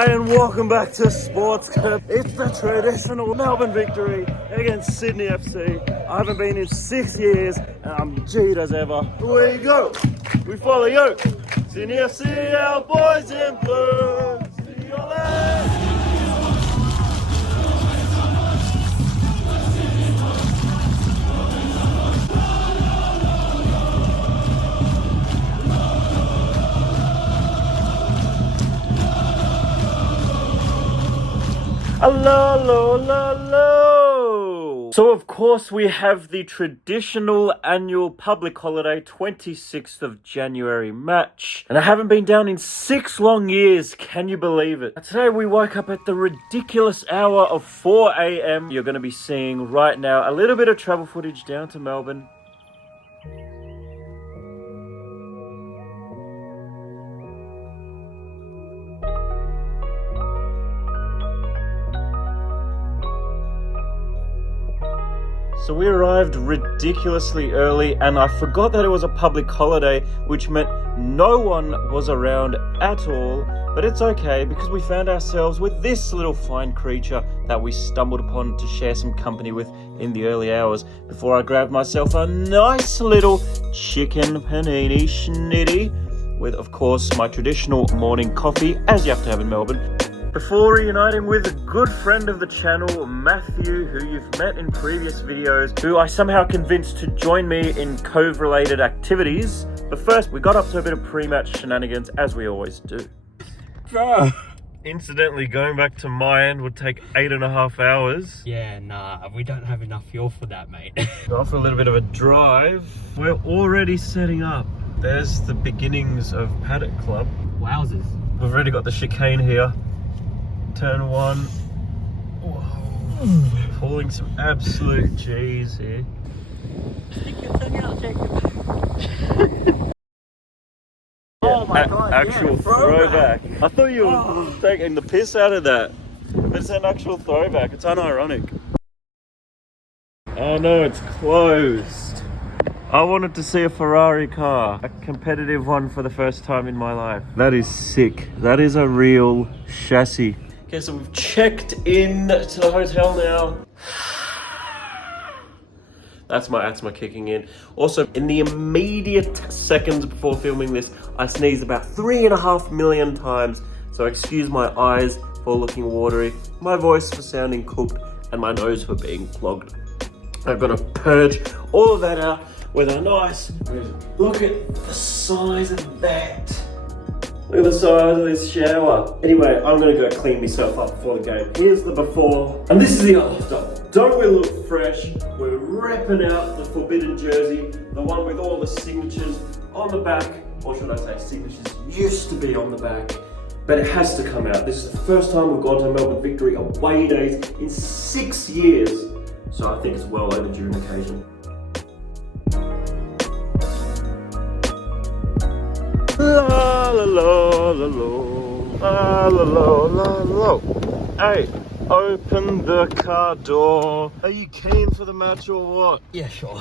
G'day and welcome back to SportsCob. It's the traditional Melbourne Victory against Sydney FC. I haven't been in 6 years and I'm G'd as ever. We go, we follow you. Sydney FC, our boys in blue. See you later. Hello. So of course we have the traditional annual public holiday, 26th of January match. And I haven't been down in 6 long years, can you believe it? Today we woke up at the ridiculous hour of 4 a.m. You're going to be seeing right now a little bit of travel footage down to Melbourne. So we arrived ridiculously early and I forgot that it was a public holiday, which meant no one was around at all. But it's okay because we found ourselves with this little fine creature that we stumbled upon to share some company with in the early hours before I grabbed myself a nice little chicken panini schnitty with, of course, my traditional morning coffee, as you have to have in Melbourne. Before reuniting with a good friend of the channel, Matthew, who you've met in previous videos, who I somehow convinced to join me in Cove-related activities. But first, we got up to a bit of pre-match shenanigans, as we always do. Incidentally, going back to my end would take 8.5 hours. Yeah, nah, we don't have enough fuel for that, mate. After a little bit of a drive, we're already setting up. There's the beginnings of Paddock Club. Wowzers. We've already got the chicane here. Turn one. Whoa. Pulling some absolute G's here. Stick your tongue out, Jacob. Oh my god, actual throwback. I thought you were taking the piss out of that. But it's an actual throwback. It's unironic. Oh no, it's closed. I wanted to see a Ferrari car. A competitive one for the first time in my life. That is sick. That is a real chassis. Okay, so we've checked in to the hotel now. That's my asthma kicking in. Also, in the immediate seconds before filming this, I sneezed about 3.5 million times. So excuse my eyes for looking watery, my voice for sounding cooked, and my nose for being clogged. I've got to purge all of that out with a nice, look at the size of that. Look at the size of this shower. Anyway, I'm gonna go clean myself up before the game. Here's the before, and this is the after. Don't we look fresh? We're repping out the forbidden jersey, the one with all the signatures on the back, or should I say signatures used to be on the back, but it has to come out. This is the first time we've gone to Melbourne Victory away days in 6 years, so I think it's well overdue an occasion. La la la la la la la la. Hey, open the car door. Are you keen for the match or what? Yeah, sure.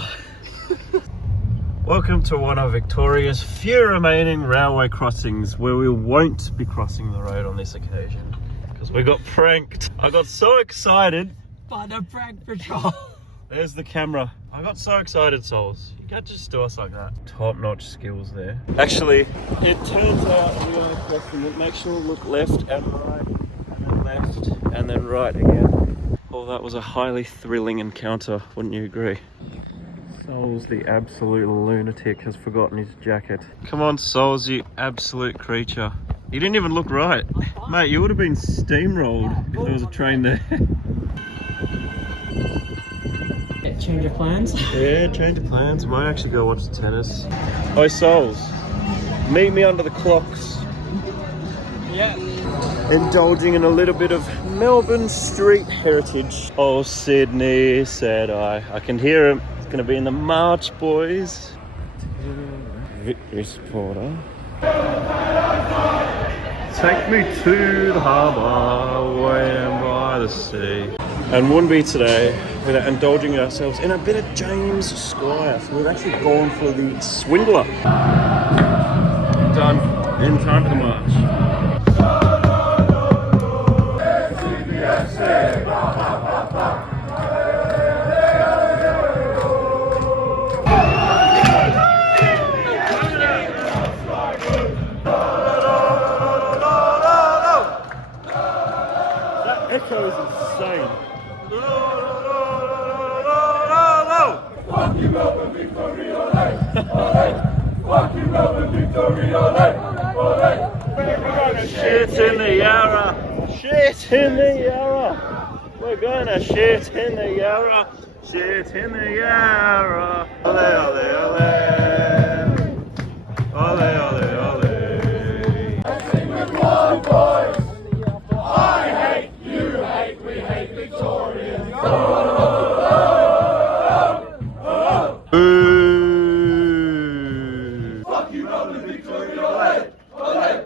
Welcome to one of Victoria's few remaining railway crossings where we won't be crossing the road on this occasion because we got pranked. I got so excited. By the prank patrol. There's the camera. I got so excited, Souls. You can't just do us like that. Top-notch skills there. Actually, it turns out I'm going to question it. Make sure to look left and right, and then left, and then right again. Oh, that was a highly thrilling encounter, wouldn't you agree? Souls, the absolute lunatic, has forgotten his jacket. Come on, Souls, you absolute creature. You didn't even look right. Mate, you would have been steamrolled if there was a train there. Change of plans? Yeah, change of plans. Might actually go watch the tennis. Hi, Souls. Meet me under the clocks. Yeah. Indulging in a little bit of Melbourne street heritage. Oh, Sydney, said I. I can hear him. It's going to be in the march, boys. Victory supporter. Take me to the harbour, way down by the sea. And wouldn't be today without indulging ourselves in a bit of James Squire. So we've actually gone for the Swindler. Done in time for the march. echo is insane. Fuck you, Melbourne Victory, ole! Ole! Fuck you, Melbourne Victory, ole! Ole! Shit in the Yarra! Shit in the Yarra! We're gonna shit in the Yarra! Shit in the Yarra! Ole, ole, ole! Ole, ole, ole! Sing with one voice! I hate, you hate, we hate Victorians! Boo! Fuck you, Melbourne Victory, ole! Ole!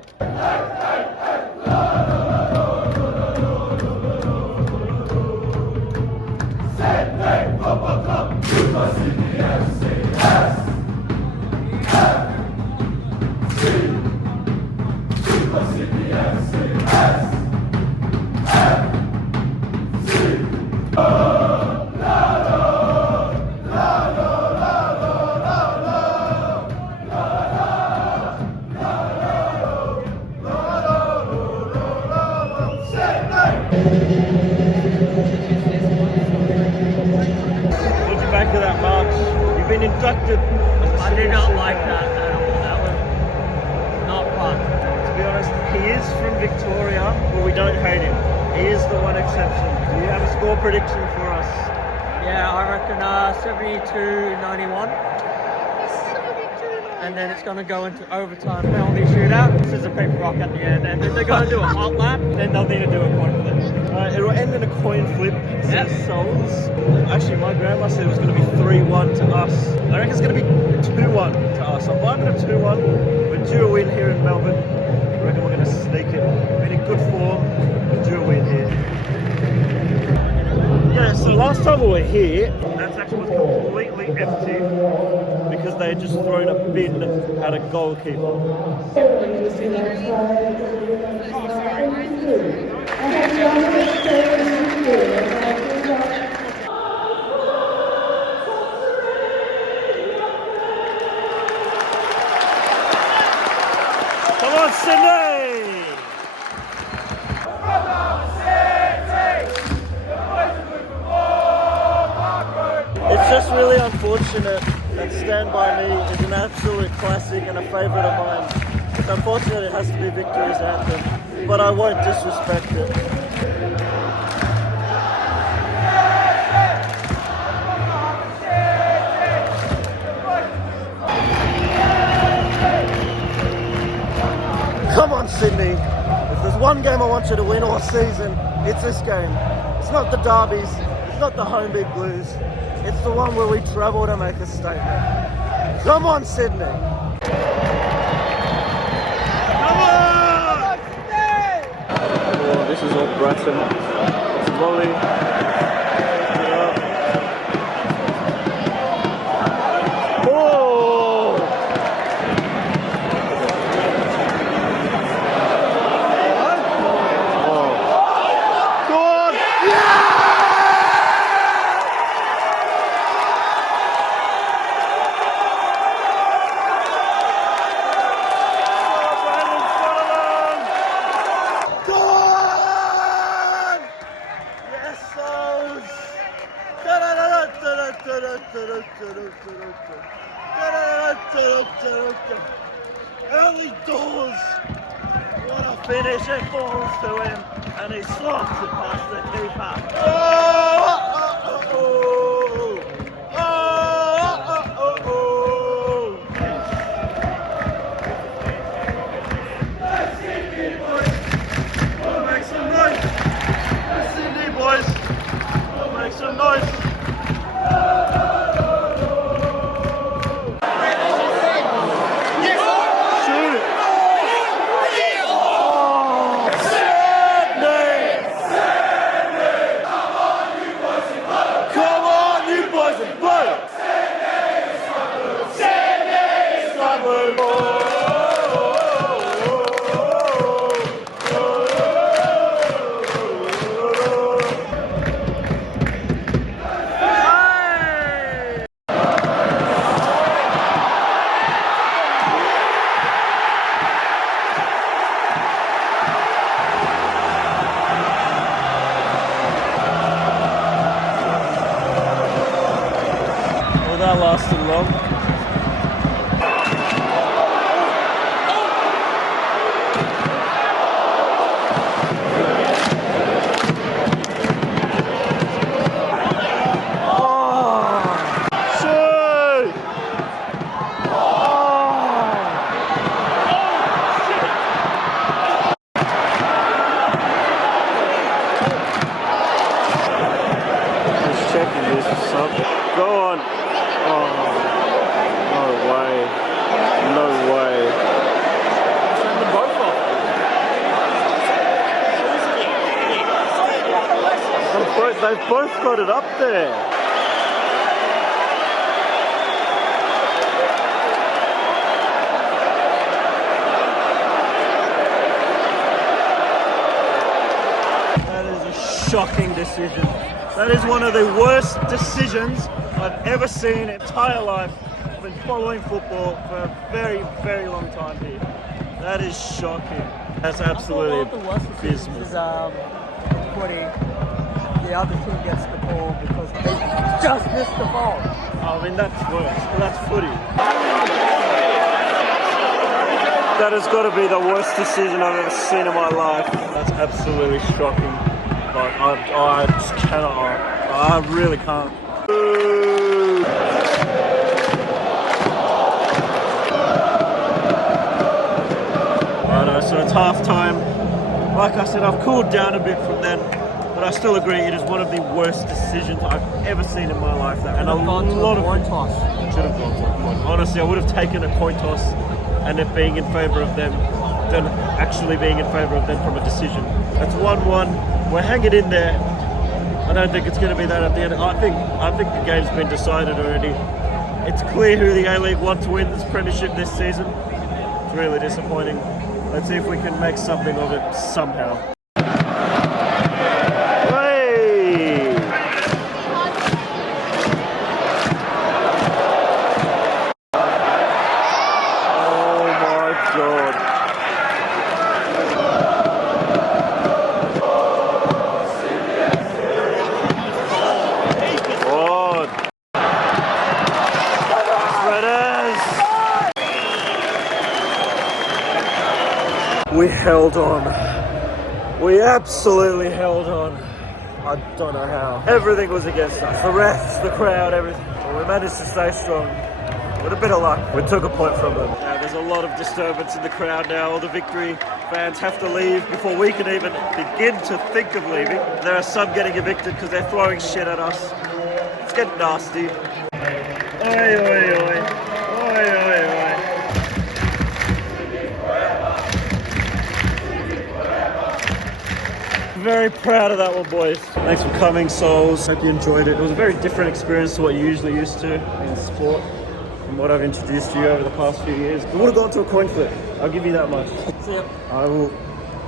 Sydney Football Club, Super Sydney FC, S, F, C, Super Sydney FC, S, F, C. Looking back at that march, you've been inducted. I did not like that at all. That was not fun. To be honest, he is from Victoria, but we don't hate him. He is the one exception. Do you have a score prediction for us? Yeah, I reckon 72-91. And then it's going to go into overtime penalty shootout. This is a paper rock at the end. And if they're going to do a hot lap, then they'll need to do a coin flip. It'll end in a coin flip. Yep. Souls. Actually, my grandma said it was going to be 3-1 to us. I reckon it's going to be 2-1 to us. I'm vibing a 2-1. We're due a win here in Melbourne. I reckon we're going to sneak it. We're in good form. We're due a win here. Yeah, so last time we were here, that section was completely empty because they had just thrown a bin at a goalkeeper. Come on, Sydney! It's just really unfortunate that Stand By Me is an absolute classic and a favourite of mine. It's unfortunate it has to be Victory's anthem, but I won't disrespect it. Come on, Sydney. If there's one game I want you to win all season, it's this game. It's not the derbies, it's not the home beat blues. It's the one where we travel to make a statement. Come on, Sydney. Come on! Oh, this is all Bratton. It's volley. Early doors! What a finish, it falls to him and he slots it past the keeper. Let's Sydney boys! We'll make some noise! Let's Sydney boys! We'll make some noise! They've both got it up there. That is a shocking decision. That is one of the worst decisions I've ever seen in my entire life. I've been following football for a very, very long time here. That is shocking. That's absolutely I thought one of the worst decisions is footy. The other team gets the ball because they just missed the ball. I mean, that's worse. That's footy. That has got to be the worst decision I've ever seen in my life. That's absolutely shocking. But I just cannot. I really can't. So it's half time. Like I said, I've cooled down a bit from then, but I still agree it is one of the worst decisions I've ever seen in my life. And a lot of coin toss. Should have gone to a coin. Honestly, I would have taken a coin toss and it being in favour of them than actually being in favour of them from a decision. That's 1-1. We're hanging in there. I don't think it's going to be that at the end. I think the game's been decided already. It's clear who the A-League want to win this premiership this season. It's really disappointing. Let's see if we can make something of it somehow. Hey! Oh my God. God. Shredders! We held on. We absolutely held on. I don't know how. Everything was against us. The refs, the crowd, everything. But we managed to stay strong. With a bit of luck, we took a point from them. Yeah, there's a lot of disturbance in the crowd now. All the Victory fans have to leave before we can even begin to think of leaving. There are some getting evicted because they're throwing shit at us. It's getting nasty. Oi, oi, oi. Oi, oi, oi. Very proud of that one, boys. Thanks for coming, Souls. Hope you enjoyed it. It was a very different experience to what you're usually used to in sport from what I've introduced to you over the past few years. We would have gone to a coin flip. I'll give you that much. See ya. I will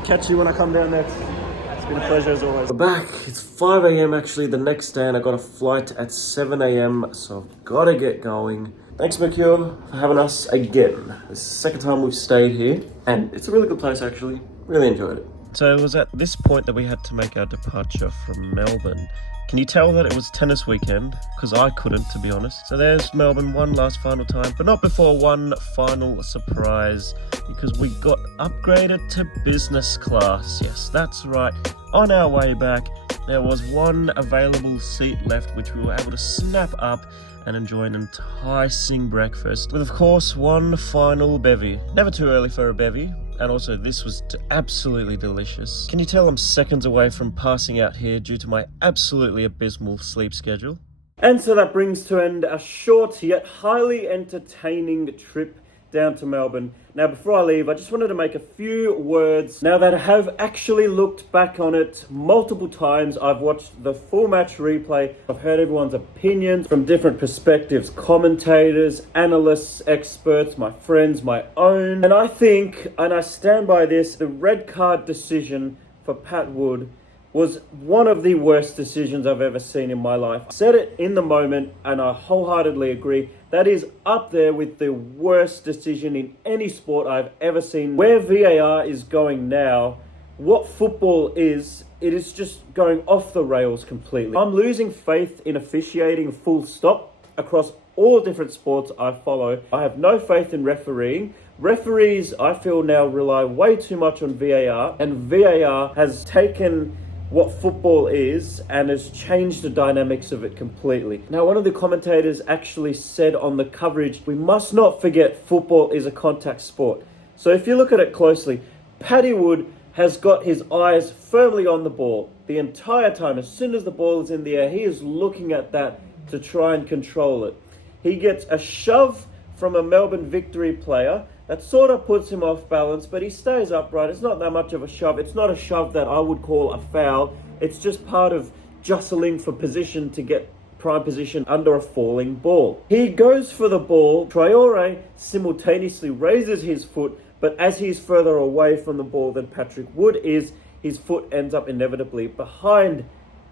catch you when I come down next. It's been a pleasure as always. We're back. It's 5 a.m. actually the next day, and I got a flight at 7 a.m. so I've got to get going. Thanks, Mercure, for having us again. This is the second time we've stayed here, and it's a really good place actually. Really enjoyed it. So it was at this point that we had to make our departure from Melbourne. Can you tell that it was tennis weekend? Because I couldn't, to be honest. So there's Melbourne one last final time, but not before one final surprise, because we got upgraded to business class. Yes, that's right. On our way back, there was one available seat left, which we were able to snap up and enjoy an enticing breakfast, with of course one final bevy. Never too early for a bevy. And also, this was absolutely delicious. Can you tell I'm seconds away from passing out here due to my absolutely abysmal sleep schedule? And so that brings to end a short yet highly entertaining trip down to Melbourne. Now, before I leave, I just wanted to make a few words. Now that I have actually looked back on it multiple times, I've watched the full match replay. I've heard everyone's opinions from different perspectives, commentators, analysts, experts, my friends, my own. And I think, and I stand by this, the red card decision for Pat Wood was one of the worst decisions I've ever seen in my life. I said it in the moment, and I wholeheartedly agree. That is up there with the worst decision in any sport I've ever seen. Where VAR is going now, what football is, it is just going off the rails completely. I'm losing faith in officiating full stop across all different sports I follow. I have no faith in refereeing. Referees, I feel now, rely way too much on VAR, and VAR has taken what football is and has changed the dynamics of it completely. Now, one of the commentators actually said on the coverage, we must not forget football is a contact sport. So if you look at it closely, Paddy Wood has got his eyes firmly on the ball the entire time. As soon as the ball is in the air, he is looking at that to try and control it. He gets a shove from a Melbourne Victory player that sort of puts him off balance, but he stays upright. It's not that much of a shove. It's not a shove that I would call a foul. It's just part of jostling for position to get prime position under a falling ball. He goes for the ball. Traore simultaneously raises his foot, but as he's further away from the ball than Patrick Wood is, his foot ends up inevitably behind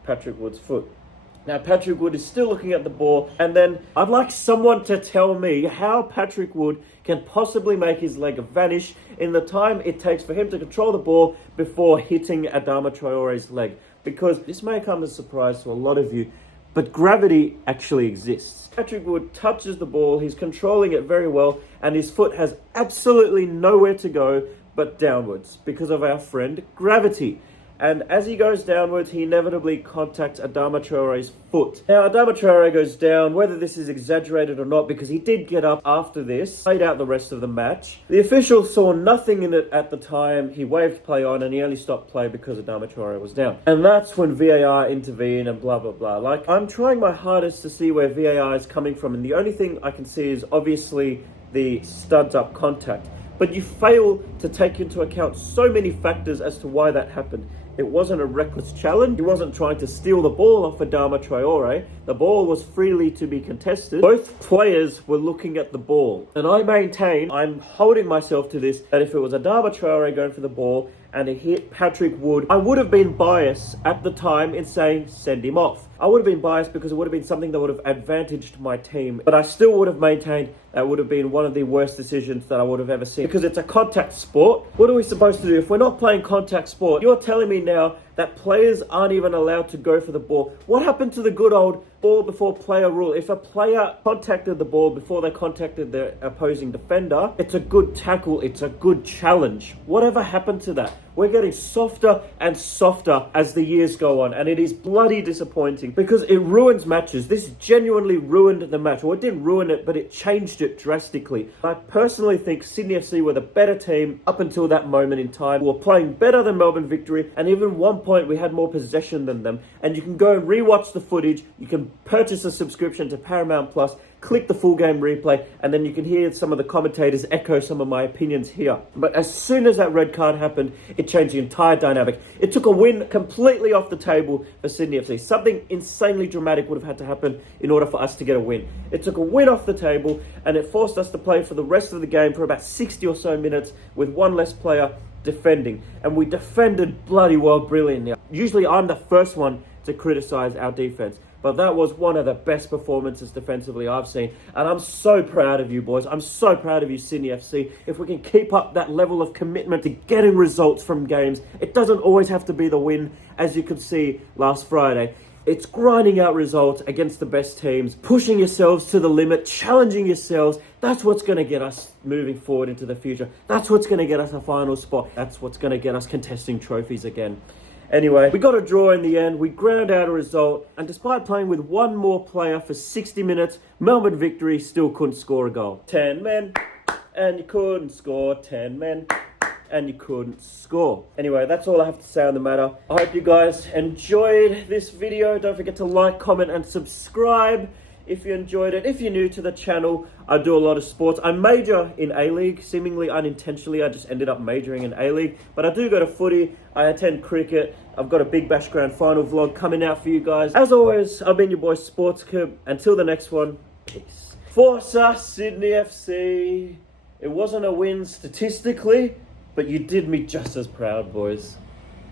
Patrick Wood's foot. Now, Patrick Wood is still looking at the ball, and then I'd like someone to tell me how Patrick Wood can possibly make his leg vanish in the time it takes for him to control the ball before hitting Adama Traore's leg. Because this may come as a surprise to a lot of you, but gravity actually exists. Patrick Wood touches the ball, he's controlling it very well, and his foot has absolutely nowhere to go but downwards because of our friend gravity. And as he goes downwards, he inevitably contacts Adama Traore's foot. Now, Adama Traore goes down, whether this is exaggerated or not, because he did get up after this, played out the rest of the match. The official saw nothing in it at the time. He waved play on, and he only stopped play because Adama Traore was down. And that's when VAR intervened and blah, blah, blah. Like, I'm trying my hardest to see where VAR is coming from, and the only thing I can see is obviously the studs up contact. But you fail to take into account so many factors as to why that happened. It wasn't a reckless challenge. He wasn't trying to steal the ball off Adama Traore. The ball was freely to be contested. Both players were looking at the ball. And I maintain, I'm holding myself to this, that if it was Adama Traore going for the ball and it hit Patrick Wood, I would have been biased at the time in saying, send him off. I would have been biased because it would have been something that would have advantaged my team. But I still would have maintained that would have been one of the worst decisions that I would have ever seen. Because it's a contact sport. What are we supposed to do? If we're not playing contact sport, you're telling me now that players aren't even allowed to go for the ball. What happened to the good old ball before player rule? If a player contacted the ball before they contacted their opposing defender, it's a good tackle, it's a good challenge. Whatever happened to that? We're getting softer and softer as the years go on, and it is bloody disappointing because it ruins matches. This genuinely ruined the match. Well, it didn't ruin it, but it changed it drastically. I personally think Sydney FC were the better team up until that moment in time. We were playing better than Melbourne Victory, and even one point we had more possession than them. And you can go and rewatch the footage. You can purchase a subscription to Paramount Plus, click the full game replay, and then you can hear some of the commentators echo some of my opinions here. But as soon as that red card happened, it changed the entire dynamic. It took a win completely off the table for Sydney FC. Something insanely dramatic would have had to happen in order for us to get a win. It took a win off the table, and it forced us to play for the rest of the game for about 60 or so minutes with one less player defending. And we defended bloody well brilliantly. Usually I'm the first one to criticize our defense, but that was one of the best performances defensively I've seen. And I'm so proud of you boys. I'm so proud of you, Sydney FC. If we can keep up that level of commitment to getting results from games, it doesn't always have to be the win, as you could see last Friday. It's grinding out results against the best teams, pushing yourselves to the limit, challenging yourselves. That's what's going to get us moving forward into the future. That's what's going to get us a final spot. That's what's going to get us contesting trophies again. Anyway, we got a draw in the end. We ground out a result. And despite playing with one more player for 60 minutes, Melbourne Victory still couldn't score a goal. 10 men, and you couldn't score. 10 men, and you couldn't score. Anyway, that's all I have to say on the matter. I hope you guys enjoyed this video. Don't forget to like, comment, and subscribe if you enjoyed it. If you're new to the channel, I do a lot of sports. I major in A-League, seemingly unintentionally. I just ended up majoring in A-League. But I do go to footy. I attend cricket. I've got a Big Bash Grand Final vlog coming out for you guys. As always, I've been your boy SportsCob. Until the next one, peace. Forza Sydney FC. It wasn't a win statistically, but you did me just as proud, boys.